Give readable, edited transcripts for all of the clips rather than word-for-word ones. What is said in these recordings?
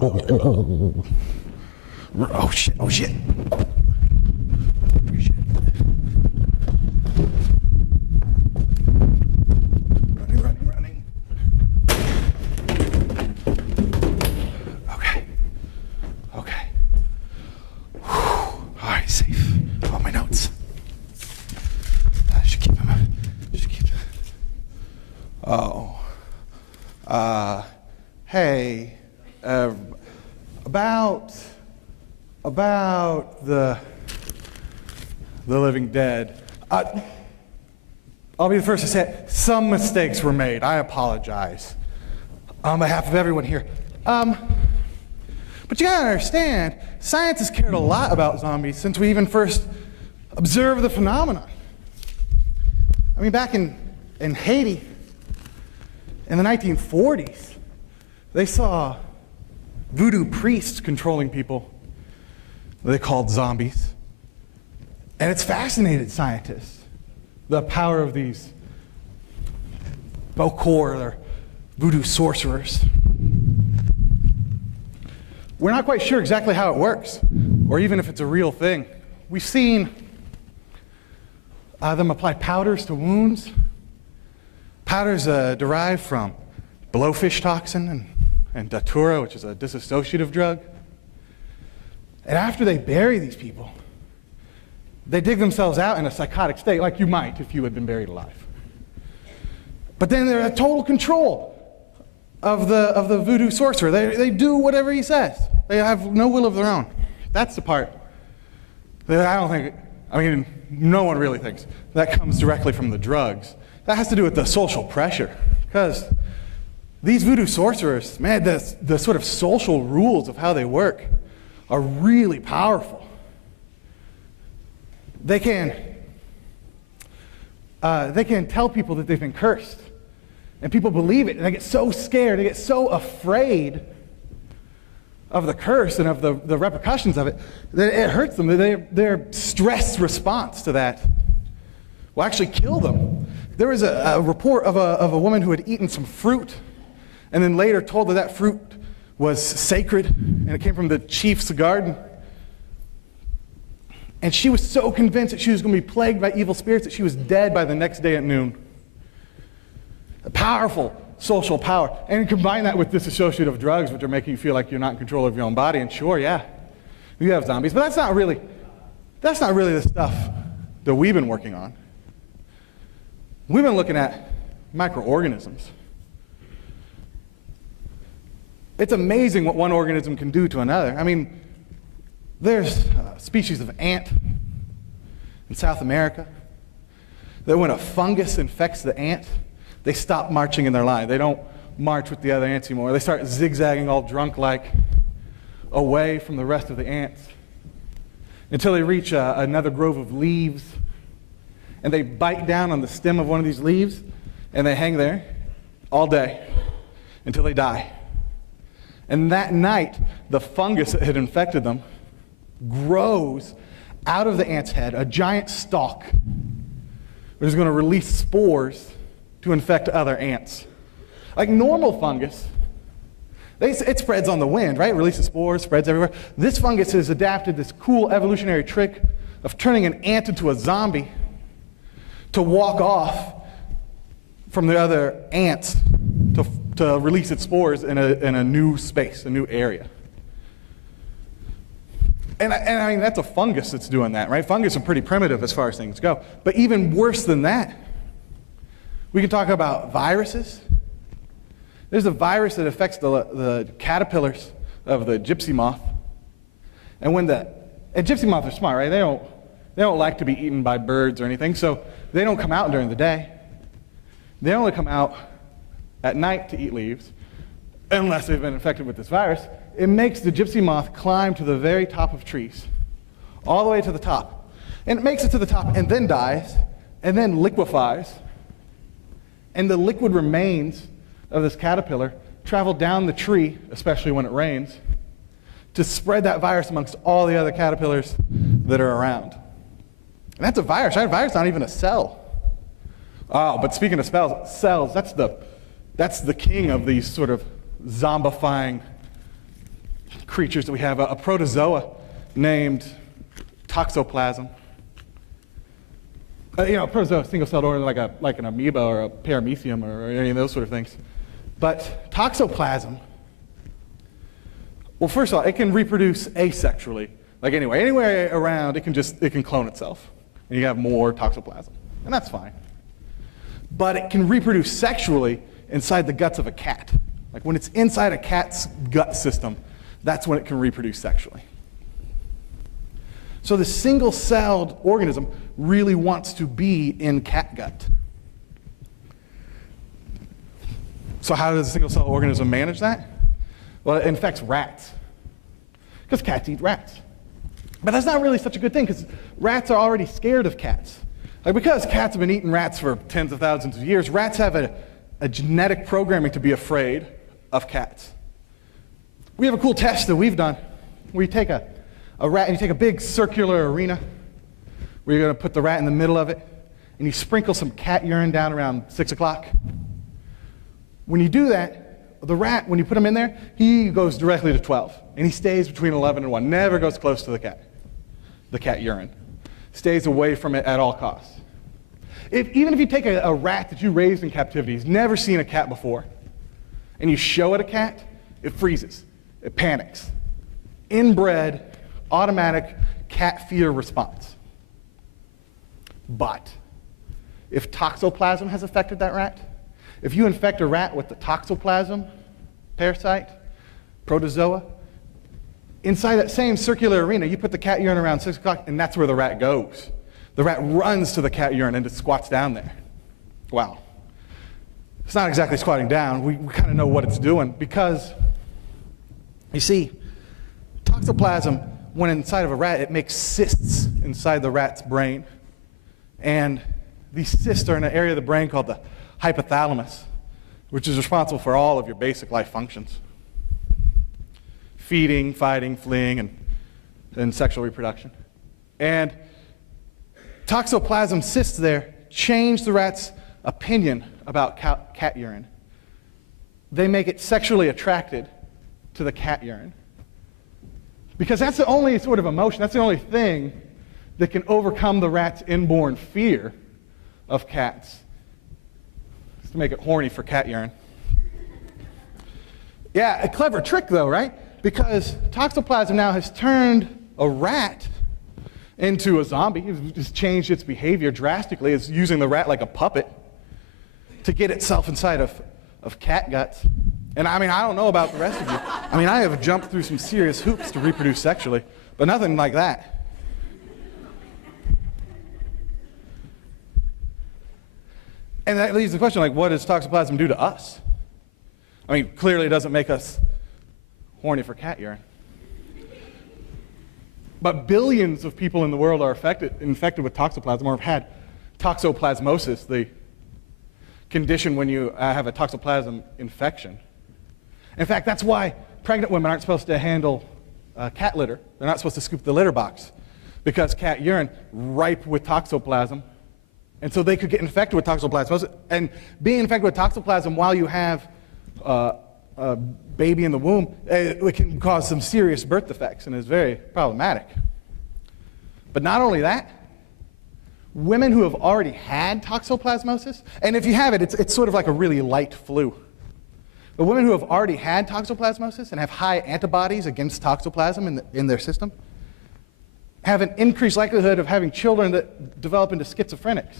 Oh shit, oh shit. Running. Okay. Whew. All right, safe. All my notes. I should keep them. Oh. Hey. About the living dead. I'll be the first to say some mistakes were made. I apologize on behalf of everyone here. But you gotta understand, science has cared a lot about zombies since we even first observed the phenomenon. I mean, back in Haiti, in the 1940s, they saw voodoo priests controlling people that they called zombies. And it's fascinated scientists, the power of these Bokor, or voodoo sorcerers. We're not quite sure exactly how it works, or even if it's a real thing. We've seen them apply powders to wounds. Powders derived from blowfish toxin and datura, which is a dissociative drug. And after they bury these people, they dig themselves out in a psychotic state, like you might if you had been buried alive. But then they're at total control of the voodoo sorcerer. They do whatever he says. They have no will of their own. That's the part that no one really thinks that comes directly from the drugs. That has to do with the social pressure. Because these voodoo sorcerers, man, the sort of social rules of how they work are really powerful. They can tell people that they've been cursed, and people believe it, and they get so scared, they get so afraid of the curse and of the repercussions of it that it hurts them. Their stress response to that will actually kill them. There was a report of a woman who had eaten some fruit, and then later told that fruit was sacred, and it came from the chief's garden. And she was so convinced that she was going to be plagued by evil spirits that she was dead by the next day at noon. A powerful social power. And combine that with dissociative drugs, which are making you feel like you're not in control of your own body. And sure, yeah, you have zombies. But that's not really the stuff that we've been working on. We've been looking at microorganisms. It's amazing what one organism can do to another. I mean, there's a species of ant in South America that when a fungus infects the ant, they stop marching in their line. They don't march with the other ants anymore. They start zigzagging all drunk-like away from the rest of the ants until they reach another grove of leaves, and they bite down on the stem of one of these leaves, and they hang there all day until they die. And that night, the fungus that had infected them grows out of the ant's head, a giant stalk, which is going to release spores to infect other ants. Like normal fungus, it spreads on the wind, right? It releases spores, spreads everywhere. This fungus has adapted this cool evolutionary trick of turning an ant into a zombie to walk off from the other ants to release its spores in a new space, a new area. And I mean, that's a fungus that's doing that, right? Fungus are pretty primitive as far as things go. But even worse than that, we can talk about viruses. There's a virus that affects the caterpillars of the gypsy moth. And gypsy moths are smart, right? They don't like to be eaten by birds or anything, so they don't come out during the day. They only come out at night to eat leaves, unless they've been infected with this virus. It makes the gypsy moth climb to the very top of trees, all the way to the top. And it makes it to the top and then dies, and then liquefies. And the liquid remains of this caterpillar travel down the tree, especially when it rains, to spread that virus amongst all the other caterpillars that are around. And that's a virus, right? A virus is not even a cell. Oh, but speaking of cells, that's the king of these sort of zombifying creatures that we have, a protozoa named toxoplasm. A protozoa, single-celled organism, like an amoeba or a paramecium or any of those sort of things. But toxoplasm, well, first of all, it can reproduce asexually. Like anywhere around, it can clone itself. And you have more toxoplasm. And that's fine. But it can reproduce sexually inside the guts of a cat. Like when it's inside a cat's gut system, that's when it can reproduce sexually. So the single-celled organism really wants to be in cat gut. So how does a single-celled organism manage that? Well, it infects rats, because cats eat rats. But that's not really such a good thing, because rats are already scared of cats. Like because cats have been eating rats for tens of thousands of years, rats have a genetic programming to be afraid of cats. We have a cool test that we've done where you take a rat and you take a big circular arena where you're going to put the rat in the middle of it and you sprinkle some cat urine down around 6 o'clock. When you do that, the rat, when you put him in there, he goes directly to 12 and he stays between 11 and 1, never goes close to the cat urine. Stays away from it at all costs. Even if you take a rat that you raised in captivity, he's never seen a cat before, and you show it a cat, it freezes, it panics. Inbred, automatic cat fear response. But if toxoplasm has affected that rat, if you infect a rat with the toxoplasm parasite, protozoa, inside that same circular arena, you put the cat urine around 6 o'clock, and that's where the rat goes. The rat runs to the cat urine and just squats down there. Wow. It's not exactly squatting down. We kind of know what it's doing because, you see, toxoplasm, when inside of a rat, it makes cysts inside the rat's brain. And these cysts are in an area of the brain called the hypothalamus, which is responsible for all of your basic life functions. Feeding, fighting, fleeing, and sexual reproduction. And toxoplasm cysts there change the rat's opinion about cat urine. They make it sexually attracted to the cat urine. Because that's the only sort of emotion, that's the only thing that can overcome the rat's inborn fear of cats. It's to make it horny for cat urine. Yeah, a clever trick though, right? Because toxoplasm now has turned a rat into a zombie. It's changed its behavior drastically. It's using the rat like a puppet to get itself inside of cat guts. And I mean, I don't know about the rest of you. I mean, I have jumped through some serious hoops to reproduce sexually, but nothing like that. And that leaves the question, like, what does toxoplasm do to us? I mean, clearly it doesn't make us horny for cat urine. But billions of people in the world are infected with toxoplasm or have had toxoplasmosis, the condition when you have a toxoplasm infection. In fact, that's why pregnant women aren't supposed to handle cat litter. They're not supposed to scoop the litter box because cat urine ripe with toxoplasm. And so they could get infected with toxoplasmosis. And being infected with toxoplasm while you have a baby in the womb, it can cause some serious birth defects and is very problematic. But not only that, women who have already had toxoplasmosis, and if you have it, it's sort of like a really light flu. But women who have already had toxoplasmosis and have high antibodies against toxoplasm in their system have an increased likelihood of having children that develop into schizophrenics.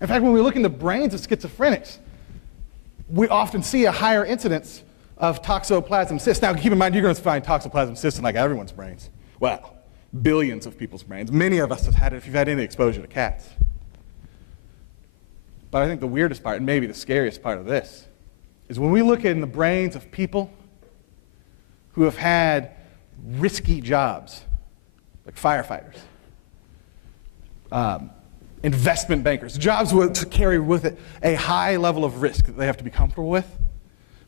In fact, when we look in the brains of schizophrenics, we often see a higher incidence of toxoplasm cysts. Now, keep in mind, you're going to find toxoplasm cysts in like everyone's brains. Well, billions of people's brains. Many of us have had it if you've had any exposure to cats. But I think the weirdest part, and maybe the scariest part of this, is when we look in the brains of people who have had risky jobs, like firefighters, investment bankers, jobs to carry with it a high level of risk that they have to be comfortable with,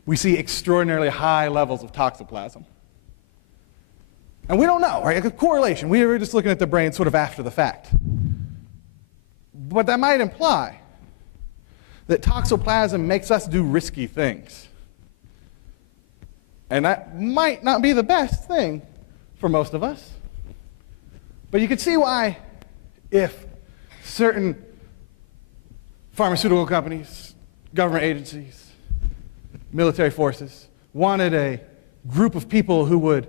we see extraordinarily high levels of toxoplasm. And we don't know, right? Like a correlation. We were just looking at the brain sort of after the fact. But that might imply that toxoplasm makes us do risky things. And that might not be the best thing for most of us. But you can see why, if certain pharmaceutical companies, government agencies, military forces wanted a group of people who would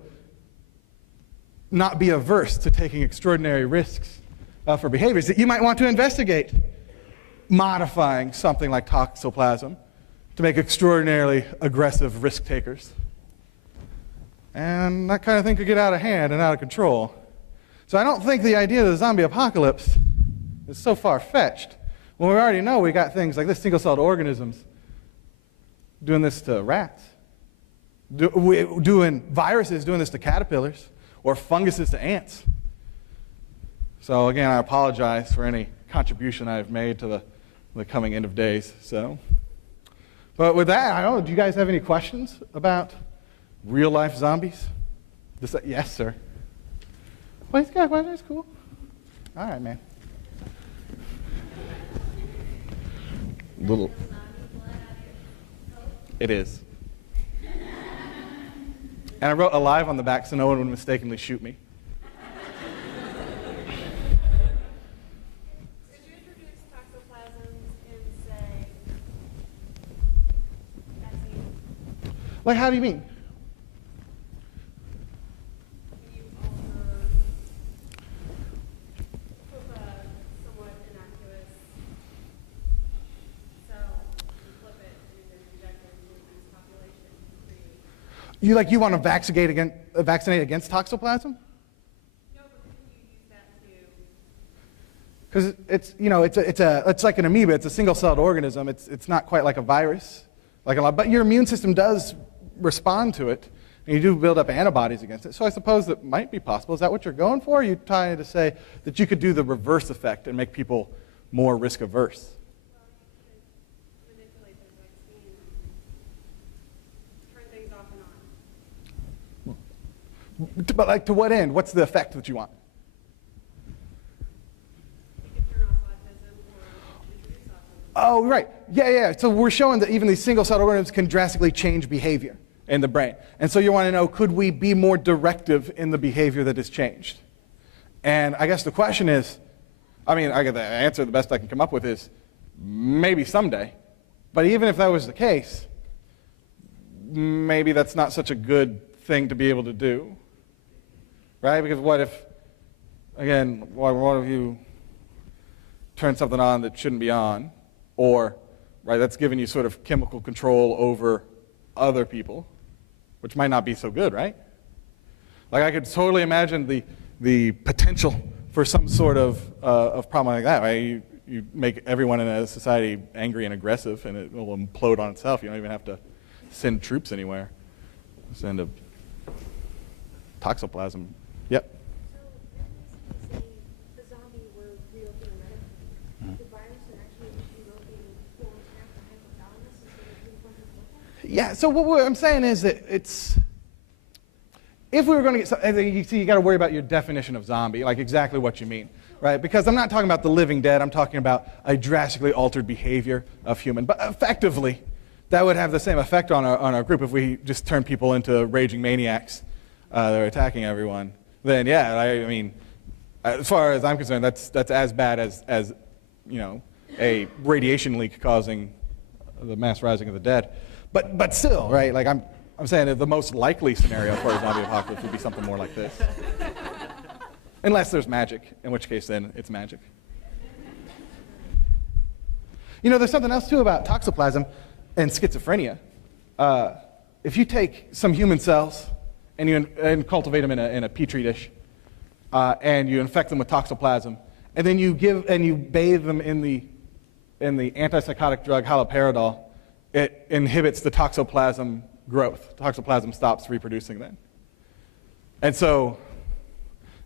not be averse to taking extraordinary risks for behaviors, that you might want to investigate modifying something like toxoplasm to make extraordinarily aggressive risk takers. And that kind of thing could get out of hand and out of control. So I don't think the idea of the zombie apocalypse is so far-fetched. When we already know we got things like this, single-celled organisms doing this to rats, doing viruses doing this to caterpillars, or funguses to ants. So again, I apologize for any contribution I've made to the coming end of days. But with that, I don't know, do you guys have any questions about real-life zombies? Yes, sir. Well, he's got a question. That's cool. All right, man. Little. It is. And I wrote "alive" on the back so no one would mistakenly shoot me. Did you introduce toxoplasms in, say, vaccine? Like, how do you mean? You alter, took a somewhat innocuous cell and flip it and then inject it into a mass population to create. You want to vaccinate against toxoplasm? No, but couldn't you use that to? Because it's like an amoeba. It's a single-celled organism. It's not quite like a virus, but your immune system does respond to it, and you do build up antibodies against it. So I suppose that might be possible. Is that what you're going for? Or are you trying to say that you could do the reverse effect and make people more risk averse? Well, you could manipulate the vaccine and turn things off and on. But like, to what end? What's the effect that you want? You could turn off autism or introduce autism. Oh, right. Yeah. So we're showing that even these single-celled organisms can drastically change behavior in the brain. And so you want to know, could we be more directive in the behavior that is changed? And I guess the question is, I get the answer the best I can come up with is, maybe someday. But even if that was the case, maybe that's not such a good thing to be able to do. Right? Because what if, again, what if you turn something on that shouldn't be on? Or, right, that's giving you sort of chemical control over other people, which might not be so good, right? Like, I could totally imagine the potential for some sort of problem like that, right? You make everyone in a society angry and aggressive, and it will implode on itself. You don't even have to send troops anywhere. Send a toxoplasm. Yep. So then say the zombie were real theoretically. The virus would actually be located or attack the hypothalamus instead of the prefrontal cortex? Yeah, so what I'm saying is that if we were going to get, you got to worry about your definition of zombie, like exactly what you mean, right? Because I'm not talking about the living dead, I'm talking about a drastically altered behavior of human. But effectively, that would have the same effect on our group if we just turn people into raging maniacs that are attacking everyone. Then yeah, I mean, as far as I'm concerned, that's as bad as a radiation leak causing the mass rising of the dead. But still, right? Like I'm saying that the most likely scenario for a zombie apocalypse would be something more like this. Unless there's magic, in which case then it's magic. There's something else too about toxoplasm and schizophrenia. If you take some human cells and you cultivate them in a petri dish, and you infect them with toxoplasm, and then you bathe them in the antipsychotic drug haloperidol, it inhibits the toxoplasm growth. Toxoplasm stops reproducing then. And so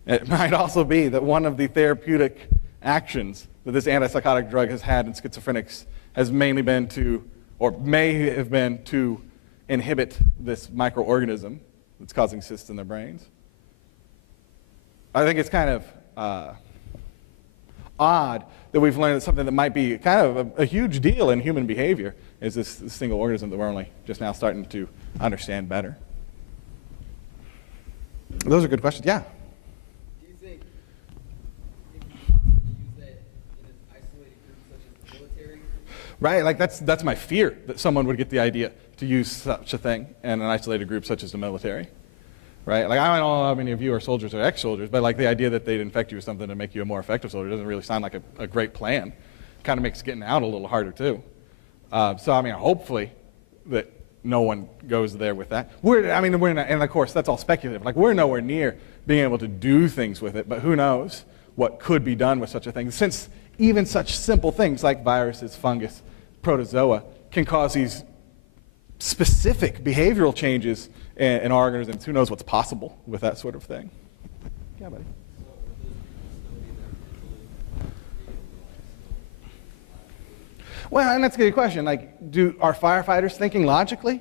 it might also be that one of the therapeutic actions that this antipsychotic drug has had in schizophrenics has mainly been to, or may have been to, inhibit this microorganism that's causing cysts in their brains. I think it's kind of odd that we've learned that something that might be kind of a huge deal in human behavior is this single organism that we're only just now starting to understand better. Those are good questions. Yeah. Do you think it could be possible to use that in an isolated group such as the military? Right, like that's my fear, that someone would get the idea to use such a thing in an isolated group such as the military. Right? Like, I don't know how many of you are soldiers or ex-soldiers, but like the idea that they'd infect you with something to make you a more effective soldier doesn't really sound like a great plan. Kind of makes getting out a little harder too. So I mean, hopefully that no one goes there with that. We're not, and of course that's all speculative. Like, we're nowhere near being able to do things with it, but who knows what could be done with such a thing, since even such simple things like viruses, fungus, protozoa can cause these specific behavioral changes in organisms. Who knows what's possible with that sort of thing? Yeah, buddy. Well, and that's a good question. Like, are firefighters thinking logically?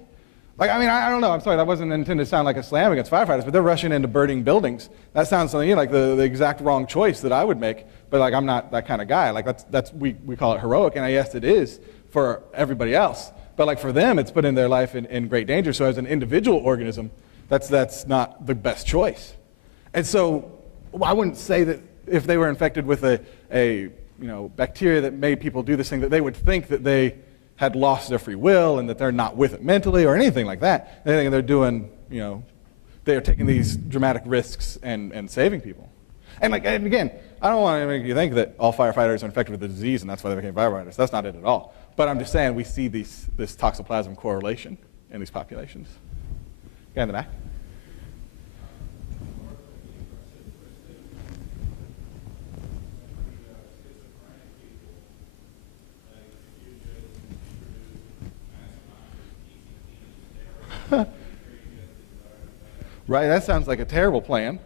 Like, I mean, I don't know. I'm sorry, that wasn't intended to sound like a slam against firefighters, but they're rushing into burning buildings. That sounds something like the exact wrong choice that I would make. But like, I'm not that kind of guy. Like, we call it heroic, and yes, it is for everybody else. But like, for them, it's putting their life in great danger. So as an individual organism, that's not the best choice. And so I wouldn't say that if they were infected with a bacteria that made people do this thing, that they would think that they had lost their free will and that they're not with it mentally or anything like that. They think they're doing, they are taking these dramatic risks and saving people. And again, I don't want to make you think that all firefighters are infected with the disease and that's why they became firefighters. That's not it at all. But I'm just saying we see this toxoplasm correlation in these populations. Guy in the back. Right, that sounds like a terrible plan.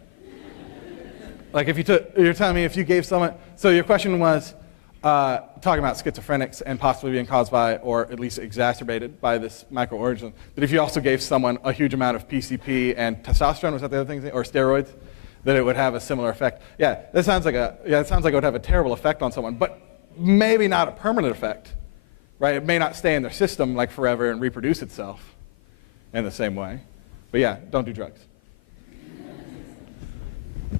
Like, you're telling me if you gave someone, so your question was talking about schizophrenics and possibly being caused by, or at least exacerbated by this microorganism, that if you also gave someone a huge amount of PCP and testosterone, was that the other thing, or steroids, that it would have a similar effect. Yeah, it sounds like it would have a terrible effect on someone, but maybe not a permanent effect, right? It may not stay in their system like forever and reproduce itself in the same way. But yeah, don't do drugs. Does the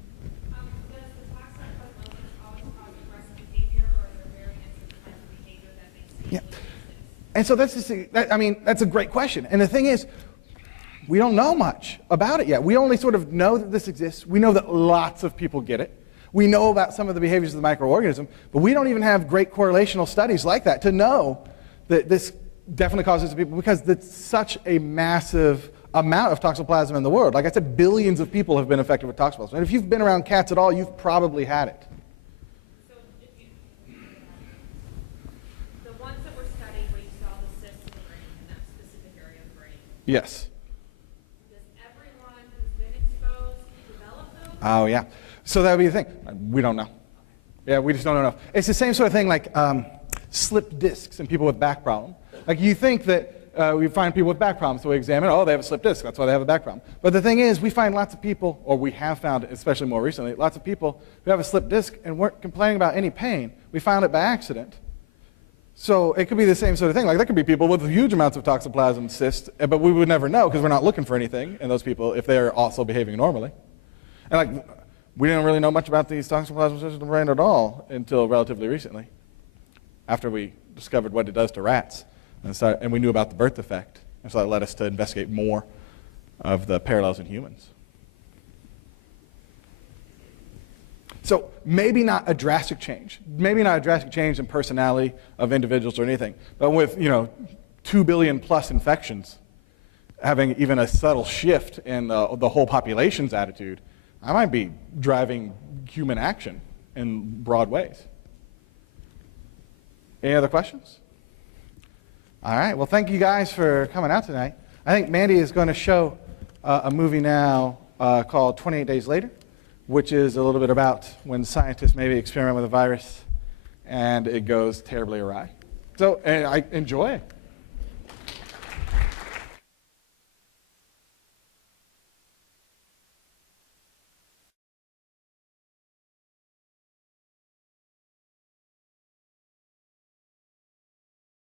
toxoplasmosis always cause aggressive behavior, or are there variants of the type of behavior that makes Yeah. And so that's a great question. And the thing is, we don't know much about it yet. We only sort of know that this exists. We know that lots of people get it. We know about some of the behaviors of the microorganism, but we don't even have great correlational studies like that to know that this definitely causes people, because it's such a massive amount of toxoplasm in the world. Like I said, billions of people have been affected with toxoplasm. And if you've been around cats at all, you've probably had it. So the ones that were studied where you saw the cysts in the brain, in that specific area of the brain, Yes. does everyone who's been exposed develop those? Oh, yeah. So that would be the thing. We don't know. Yeah, we just don't know enough. It's the same sort of thing like slipped discs in people with back problems. Like you think that we find people with back problems, so we examine, oh, they have a slipped disc, that's why they have a back problem. But the thing is, we find lots of people, or we have found, especially more recently, lots of people who have a slipped disc and weren't complaining about any pain. We found it by accident. So it could be the same sort of thing. Like there could be people with huge amounts of toxoplasm cysts, but we would never know because we're not looking for anything in those people if they're also behaving normally. And like, we didn't really know much about these toxoplasm cysts in the brain at all until relatively recently, after we discovered what it does to rats. And we knew about the birth defect. And so that led us to investigate more of the parallels in humans. So maybe not a drastic change. Maybe not a drastic change in personality of individuals or anything. But with 2 billion plus infections, having even a subtle shift in the whole population's attitude, I might be driving human action in broad ways. Any other questions? All right, well, thank you guys for coming out tonight. I think Mandy is going to show a movie now called 28 Days Later, which is a little bit about when scientists maybe experiment with a virus and it goes terribly awry. So I enjoy it.